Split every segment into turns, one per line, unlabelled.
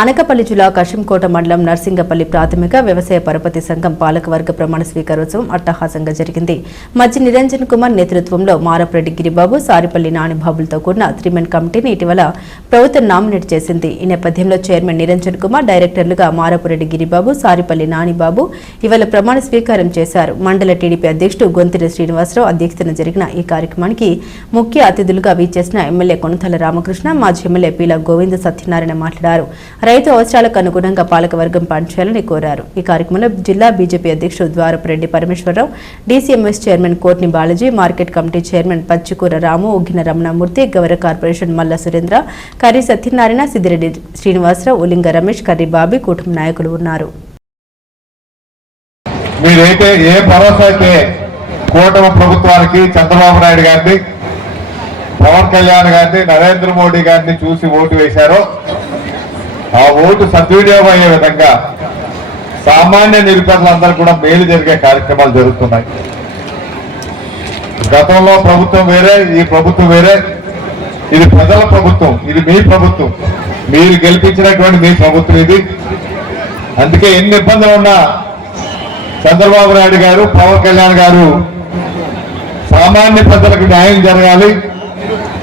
Anakapalli జిల్లా కశింకోట మండలం నర్సింగపల్లి ప్రాథమిక వ్యవసాయ పరపతి సంఘం పాలకవర్గ ప్రమాణ స్వీకారోత్సవం అట్టహాసంగా జరిగింది. మధ్య నిరంజన్ కుమార్ నేతృత్వంలో మారపురెడ్డి గిరిబాబు సారిపల్లి నానిబాబులతో కూడిన త్రిమెన్ కమిటీని ఇటీవల ప్రభుత్వం నామినేట్ చేసింది. ఈ నేపథ్యంలో చైర్మన్ నిరంజన్ కుమార్ డైరెక్టర్లుగా మారపురెడ్డి గిరిబాబు సారిపల్లి నానిబాబు ఇవాళ ప్రమాణ స్వీకారం చేశారు. మండల టీడీపీ అధ్యక్షుడు గొంతిరి శ్రీనివాసరావు అధ్యక్షతన జరిగిన ఈ కార్యక్రమానికి ముఖ్య అతిథులుగా వీచేసిన ఎమ్మెల్యే కొనతల రామకృష్ణ మాజీ ఎమ్మెల్యే పీల గోవింద సత్యనారాయణ మాట్లాడారు. రైతు అవసరాలకు అనుగుణంగా పాలకవర్గం పనిచేయాలని కోరారు. ఈ కార్యక్రమంలో జిల్లా బీజేపీ అధ్యక్షుడు Dwarapureddy Parameswararao DCMS chairman Korni Balaji market committee chairman Pachchikura Ramu Uggina Ramanamurthy Gaura corporation Malla Surendra Karri Satyanarayana Siddireddy Srinivasarao Ulinga Ramesh Karri Bobby కుటుంబ నాయకులు ఉన్నారు.
మీరైతే ఏ భరోసా అయితే కూటమి ప్రభుత్వానికి చంద్రబాబు నాయుడు గారిని పవన్ కళ్యాణ్ గారిని నరేంద్ర మోడీ గారిని చూసి ఓటు వేశారో ఆ ఓటు సద్వినియోగం అయ్యే విధంగా సామాన్య నిరుపేదలందరూ కూడా మేలు జరిగే కార్యక్రమాలు జరుగుతున్నాయి. గతంలో ప్రభుత్వం వేరే ఈ ప్రభుత్వం వేరే. ఇది ప్రజల ప్రభుత్వం ఇది మీ ప్రభుత్వం. మీరు గెలిపించినటువంటి మీ ప్రభుత్వం ఇది. అందుకే ఎన్ని ఇబ్బందులు ఉన్నా చంద్రబాబు నాయుడు గారు పవన్ కళ్యాణ్ గారు సామాన్య ప్రజలకు న్యాయం జరగాలి.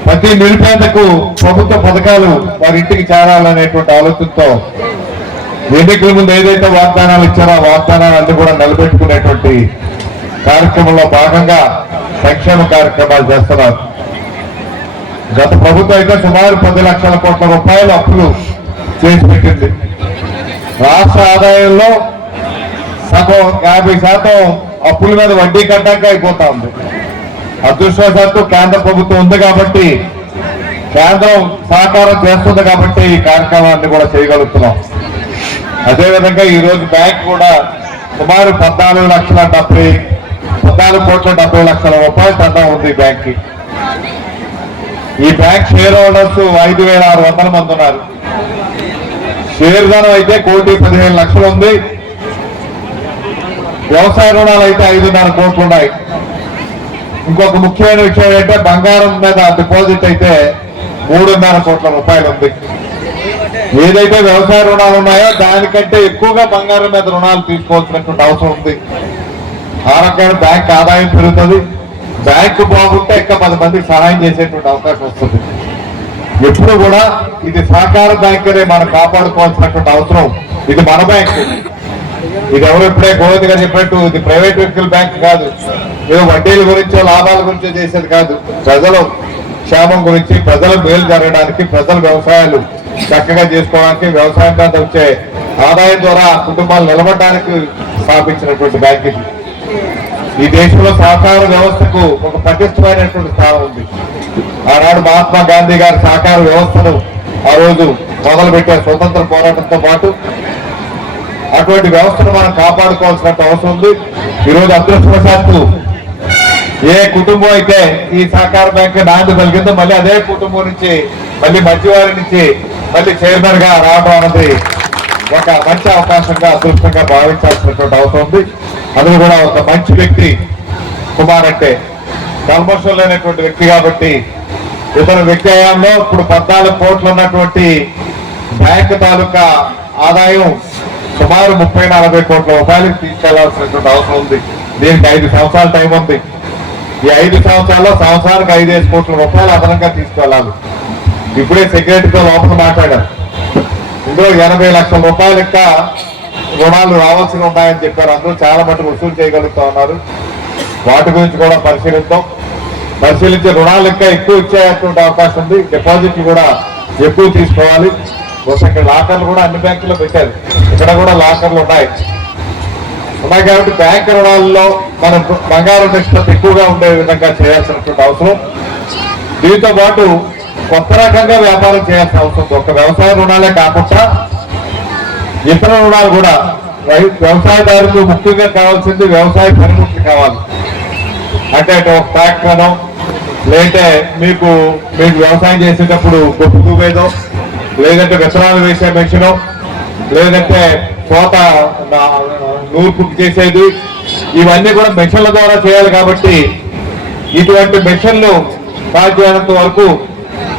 ప్రతి నిరుపేదకు ప్రభుత్వ పథకాలు వారి ఇంటికి చేరాలనేటువంటి ఆలోచనతో ఎన్నికల ముందు ఏదైతే వాగ్దానాలు ఇచ్చారో ఆ వాగ్దానాలన్నీ కూడా నిలబెట్టుకునేటువంటి కార్యక్రమంలో భాగంగా సంక్షేమ కార్యక్రమాలు చేస్తున్నారు. గత ప్రభుత్వం అయితే సుమారు పది లక్షల కోట్ల రూపాయలు అప్పులు చేసి పెట్టింది. రాష్ట్ర ఆదాయంలో సగం యాభై శాతం అప్పుల మీద వడ్డీ కట్టాక అయిపోతా ఉంది. అదృష్టవశాత్తు కేంద్ర ప్రభుత్వం ఉంది కాబట్టి కేంద్రం సహకారం చేస్తుంది కాబట్టి ఈ కార్యక్రమాన్ని కూడా చేయగలుగుతున్నాం. అదేవిధంగా ఈ రోజు బ్యాంక్ కూడా సుమారు పద్నాలుగు లక్షల డెబ్బై పద్నాలుగు కోట్ల డెబ్బై లక్షల రూపాయలు టన్నా ఉంది ఈ కి ఈ బ్యాంక్ షేర్ హోల్డర్స్ ఐదు వేల ఆరు వందల మంది ఉన్నారు. షేర్ ధనం అయితే కోటి పదిహేను లక్షలు ఉంది. వ్యవసాయ రుణాలు అయితే ఐదున్నర కోట్లు ఉన్నాయి. ఇంకొక ముఖ్యమైన విషయం ఏంటంటే బంగారం మీద డిపాజిట్ అయితే మూడున్నర కోట్ల రూపాయలు ఉంది. ఏదైతే వ్యవసాయ రుణాలు ఉన్నాయో దానికంటే ఎక్కువగా బంగారం మీద రుణాలు తీసుకోవాల్సినటువంటి అవసరం ఉంది. ఆ రకంగా బ్యాంక్ ఆదాయం పెరుగుతుంది. బ్యాంకు బాగుంటే ఇంకా పది మందికి సహాయం చేసేటువంటి అవకాశం వస్తుంది. ఎప్పుడు కూడా ఇది సహకార బ్యాంకునే మనం కాపాడుకోవాల్సినటువంటి అవసరం. ఇది మన బ్యాంకు. ఇది ఎవరు ఇప్పుడే గోవింద్ గారు చెప్పినట్టు ఇది ప్రైవేట్ వ్యక్తుల బ్యాంక్ కాదు. ఏదో వడ్డీల గురించో లాభాల గురించో చేసేది కాదు. ప్రజల క్షేమం గురించి ప్రజల మేలు జరగడానికి ప్రజల వ్యవసాయాలు చక్కగా చేసుకోవడానికి వ్యవసాయం మీద వచ్చే ఆదాయం ద్వారా కుటుంబాలు నిలబడడానికి స్థాపించినటువంటి బ్యాంక్ ఇది. ఈ దేశంలో సహకార వ్యవస్థకు ఒక పటిష్టమైనటువంటి స్థానం ఉంది. ఆనాడు మహాత్మా గాంధీ గారి సహకార వ్యవస్థను ఆ రోజు మొదలుపెట్టే స్వతంత్ర పోరాటంతో పాటు అటువంటి వ్యవస్థను మనం కాపాడుకోవాల్సిన అవసరం ఉంది. ఈరోజు అదృష్టవశాత్తు ఏ కుటుంబం అయితే ఈ సహకార బ్యాంక్ నాంది కలిగిందో మళ్ళీ అదే కుటుంబం నుంచి మళ్ళీ మధ్యవారి నుంచి మళ్ళీ చైర్మన్గా రావడం అన్నది ఒక మంచి అవకాశంగా అదృష్టంగా భావించాల్సినటువంటి అవసరం ఉంది. అది కూడా ఒక మంచి వ్యక్తి కుమార్ అంటే కల్మషం లేనటువంటి వ్యక్తి కాబట్టి ఇతర వ్యక్తి హయాంలో ఇప్పుడు పద్నాలుగు కోట్లు ఉన్నటువంటి బ్యాంక్ తాలూకా ఆదాయం సుమారు ముప్పై నలభై కోట్ల రూపాయలకు తీసుకెళ్ళాల్సినటువంటి అవసరం ఉంది. దీనికి ఐదు సంవత్సరాల టైం ఉంది. ఈ ఐదు సంవత్సరాల్లో సంవత్సరానికి ఐదేసి కోట్ల రూపాయలు అదనంగా తీసుకెళ్ళాలి ఇప్పుడే సెక్రటరీతో లోపల మాట్లాడారు. ఇందులో ఎనభై లక్షల రూపాయలు ఇంకా రుణాలు రావాల్సి ఉన్నాయని చెప్పారు. అందరూ చాలా మటుకు వసూలు చేయగలుగుతా ఉన్నారు. వాటి గురించి కూడా పరిశీలిద్దాం. పరిశీలించి రుణాలు ఇంకా ఎక్కువ ఇచ్చేటువంటి అవకాశం ఉంది. డిపాజిట్లు కూడా ఎక్కువ తీసుకోవాలి. బహుశా ఇక్కడ లాకర్లు కూడా అన్ని బ్యాంకుల్లో పెట్టారు. ఇక్కడ కూడా లాకర్లు ఉన్నాయి. ఉన్నాయి కాబట్టి బ్యాంక్ రుణాల్లో మనం బంగారం నిష్పత్తి ఎక్కువగా ఉండే విధంగా చేయాల్సినటువంటి అవసరం. దీంతో పాటు కొత్త రకంగా వ్యాపారం చేయాల్సిన అవసరం. ఒక వ్యవసాయ రుణాలే కాకుండా ఇతర రుణాలు కూడా రై- వ్యవసాయదారులకు ముఖ్యంగా కావాల్సింది వ్యవసాయ పనిముట్లు కావాలి. అంటే అటు ఒక ట్రాక్టర్నో లేదంటే మీకు మీకు వ్యవసాయం చేసేటప్పుడు గొప్ప దువ్వేదో లేదంటే విత్తనాలు వేసే మెషినో లేదంటే కోత నూర్పు చేసేది ఇవన్నీ కూడా మెషిన్ల ద్వారా చేయాలి కాబట్టి ఇటువంటి మెషిన్లు సాధ్యమైనంత వరకు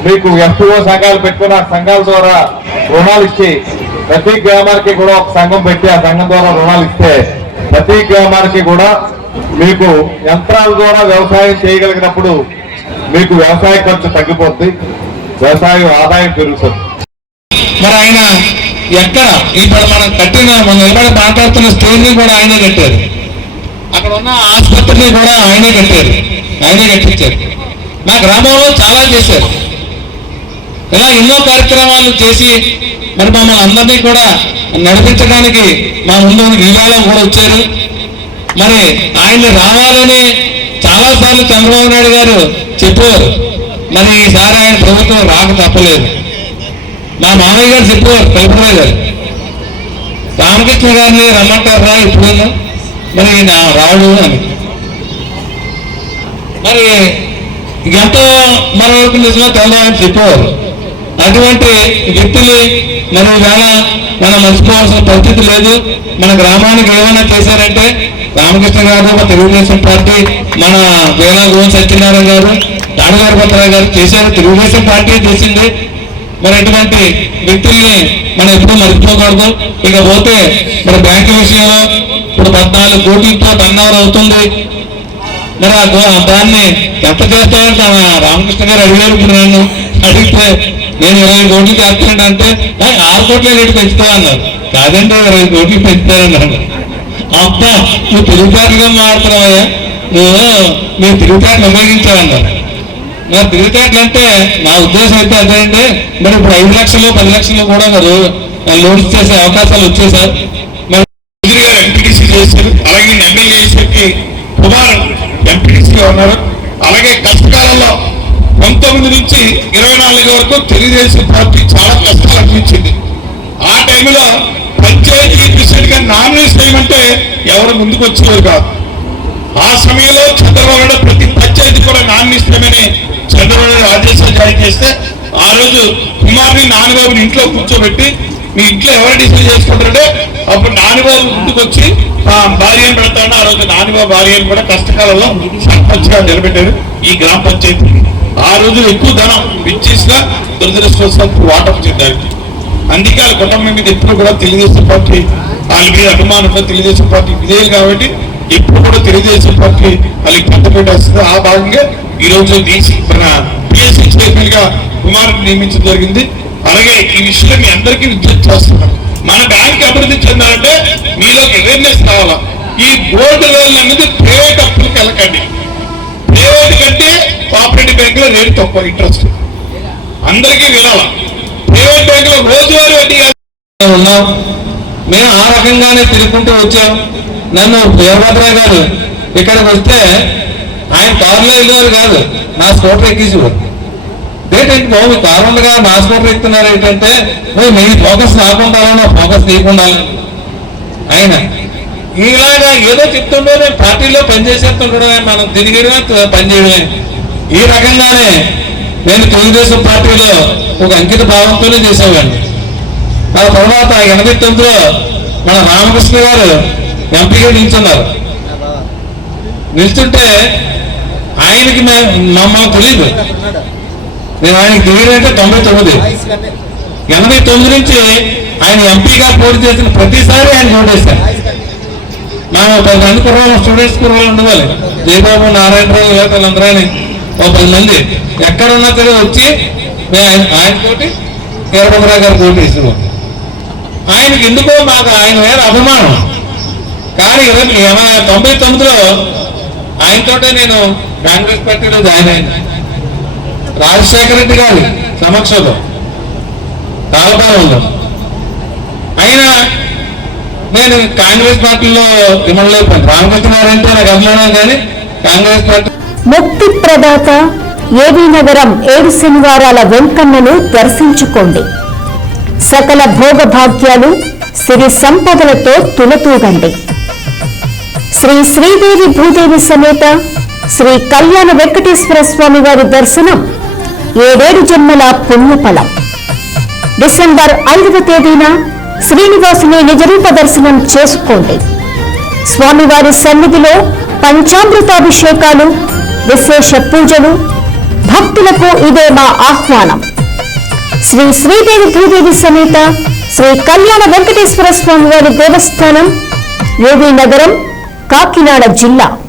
మీకు ఎఫ్ఓ సంఘాలు పెట్టుకున్న ఆ సంఘాల ద్వారా రుణాలు ఇచ్చి ప్రతి గ్రామానికి కూడా ఒక సంఘం పెట్టి ఆ సంఘం ద్వారా రుణాలు ఇస్తే ప్రతి గ్రామానికి కూడా మీకు యంత్రాల ద్వారా వ్యవసాయం చేయగలిగినప్పుడు మీకు వ్యవసాయ ఖర్చు తగ్గిపోద్ది. వ్యవసాయం ఆదాయం పెరుగుతుంది.
మరి ఆయన ఎక్కడ? ఇప్పుడు మనం కట్టిన మనం నిలబడి మాట్లాడుతున్న స్టేజ్ కూడా ఆయనే కట్టారు. అక్కడ ఉన్న ఆసుపత్రిని కూడా ఆయనే కట్టారు. ఆయనే కట్టించారు. మా గ్రామంలో చాలా చేశారు. ఇలా ఎన్నో కార్యక్రమాలు చేసి మరి మమ్మల్ని అందరినీ కూడా నడిపించడానికి మా ముందు విజయాలు కూడా వచ్చారు. మరి ఆయన రావాలని చాలాసార్లు చంద్రబాబు నాయుడు గారు చెప్పారు. మరి ఈసారి ఆయన ప్రభుత్వం రాక తప్పలేదు. మా మామయ్య గారు చెప్పారు కల్పరావు గారు. రామకృష్ణ గారిని రమ్మంటారా? ఇప్పుడు మరి నా రాడు అని మరి ఎంతో మన వరకు నిజంగా తెలవాలని చెప్పేవారు. అటువంటి వ్యక్తులు మనం వేళ మనం మర్చిపోవాల్సిన పరిస్థితి లేదు. మన గ్రామానికి ఏమైనా చేశారంటే రామకృష్ణ గారు మన తెలుగుదేశం పార్టీ మన వేళ గోవింద సత్యనారాయణ గారు దాడగారు పత్రరావు గారు చేశారు. తెలుగుదేశం పార్టీ చేసింది. మరి అటువంటి వ్యక్తుల్ని మనం ఎప్పుడూ మర్చిపోకూడదు. ఇక పోతే మరి బ్యాంకు విషయంలో పద్నాలుగు కోట్లతో టర్నోవర్ అవుతుంది. మరి గో- దాన్ని ఎంత చేస్తామంటే రామకృష్ణ గారు అడిగారు ఇప్పుడు నన్ను. అడిగితే నేను ఇరవై కోట్లు చేస్తానంటే అంటే ఆరు కోట్ల రేటు పెంచుతా అన్నారు. కాదంటే ఇరవై కోట్లు పెంచుతానన్నాడు అబ్బా నువ్వు తిరుగుతాటుగా మాడుతున్నావయ్యా నువ్వు మీరు తిరుగుతాట్లు ఉపయోగించావన్నారు మరి తిరుగుతాట్లు అంటే నా ఉద్దేశం అయితే అదేంటే మరి ఇప్పుడు ఐదు లక్షలు పది లక్షలు కూడా మరి లోన్స్ చేసే అవకాశాలు వచ్చేసారు
నాలుగు వరకు తెలుగుదేశం పార్టీ చాలా కష్టాలు అనిపించింది. ఆ టైంలో పంచాయతీ ప్రెసిడెంట్గా నామినేట్ చేయమంటే ఎవరు ముందుకు వచ్చేవారు కాదు. ఆ సమయంలో చంద్రబాబు ప్రతి పంచాయతీ కూడా నామినేషన్ చంద్రబాబు ఆదేశాలు జారీ చేస్తే ఆ రోజు కుమార్ని నాన్నబాబుని ఇంట్లో కూర్చోబెట్టి మీ ఇంట్లో ఎవరు డిసైడ్ చేసుకుంటారంటే అప్పుడు నాన్నబాబు ముందుకు వచ్చి ఆ భార్యను పెడతాడు. ఆ రోజు నాన్నబాబు భార్యను కూడా కష్టకాలంలో సర్పంచ్గా నిలబెట్టారు ఈ గ్రామ పంచాయతీ ఆ రోజు ఎక్కువ ధనం విచ్చేసినా దురదృష్టవశాత్తు వాటం చెందారు అందుకే వాళ్ళ కుటుంబం మీద ఎప్పుడు కూడా తెలుగుదేశం పార్టీ వాళ్ళ మీద అభిమానంలో తెలుగుదేశం పార్టీ విధేయులు కాబట్టి ఎప్పుడు కూడా తెలుగుదేశం పార్టీ వాళ్ళకి పెద్ద పెట్టేస్తుంది ఆ భాగంగా ఈ రోజు డీసీ మన పిఎస్సీ చైర్మన్గా కుమార్ నియమించడం జరిగింది. అలాగే ఈ విషయంలో మీ అందరికీ విజ్ఞప్తి చేస్తున్నాం మన బ్యాంక్ అభివృద్ధి చెందాలంటే మీలోకి అవేర్నెస్ కావాలా? ఈ గోల్డ్ లోన్ అనేది ప్రైవేట్ అప్పులకు వెళ్ళకండి. ప్రైవేట్ కంటే ప్రైవేట్ బ్యాంక్లో రేటు తక్కువ ఇంట్రెస్ట్ అందరికీ వినాల ప్రైవేట్ బ్యాంక్లో రోజువారీ వడ్డీ
ఉన్నాం. మేము ఆ రకంగానే తిరుగుకుంటూ వచ్చాం. నన్ను వీరభద్రయ్య గారు ఇక్కడికి వస్తే ఆయన కారులో వెళ్ళేవారు కాదు నా స్కూటర్ ఎక్కించేవారు. ఏంటంటే బాబు మీ కారు ఉండగా నా స్కూటర్ ఎక్కుతున్నారు ఏంటంటే నువ్వు నీ ఫోకస్ రాకుండా నా ఫోకస్ తీయకుండా ఆయన ఇలాగా ఏదో చెప్తుండే నేను పార్టీలో పనిచేసేస్తుండడమే మనం తిరిగిడమే పనిచేయడమే. ఈ రకంగానే నేను తెలుగుదేశం పార్టీలో ఒక అంకిత భావంతోనే చేసేవాడిని. ఆ తర్వాత ఎనభై తొమ్మిదిలో మన రామకృష్ణ గారు ఎంపీగా నిల్చున్నారు. నిల్చుంటే ఆయనకి మమ్మల్ని తెలియదు నేను ఆయనకి తెలియదంటే తొంభై తొమ్మిది. ఎనభై తొమ్మిది నుంచి ఆయన ఎంపీగా పోటీ చేసిన ప్రతిసారి ఆయన ఓటేశాను మా పది మంది కుర్రాలు స్టూడెంట్స్ కుర్రాలు ఉండవాలి. జయబాబు నారాయణరావు యువతలందరూ ఓ పది మంది. ఎక్కడున్నా సరే వచ్చి ఆయన తోటి వీరభద్రరావు గారు పోటీ చేసేవాడు ఆయనకి ఎందుకో మాకు ఆయన మీద అభిమానం. కానీ ఇరవై తొంభై తొమ్మిదిలో ఆయనతోటే నేను కాంగ్రెస్ పార్టీలో జాయిన్ అయింది రాజశేఖర రెడ్డి గారి సమక్షంలో తాలపాలంలో అయినా నేను కాంగ్రెస్ పార్టీలో ఇమ్మడలేకపోయాను రామకృష్ణ గారు అంటే నాకు అభిమానం కానీ కాంగ్రెస్ పార్టీ
ముక్తి ప్రదాత ఏవి నగరం ఏడు శనివారాల వెంకన్నను దర్శించుకోండి. సకల భోగభాగ్యాలు సిరి సంపదలతో తులతూగండి. శ్రీ శ్రీదేవి భూదేవి సమేత శ్రీ కళ్యాణ వెంకటేశ్వర స్వామి వారి దర్శనం ఏడేడు జన్మల పుణ్యఫలం. డిసెంబర్ ఐదవ తేదీన శ్రీనివాసుని నిజరూప దర్శనం చేసుకోండి. స్వామివారి సన్నిధిలో పంచామృతాభిషేకాలు విశేష పూజలు భక్తులకు ఇదే మా ఆహ్వానం. శ్రీ శ్రీదేవి భూదేవి సమేత శ్రీ కళ్యాణ వెంకటేశ్వర స్వామి వారి దేవస్థానం యోగి నగరం కాకినాడ జిల్లా.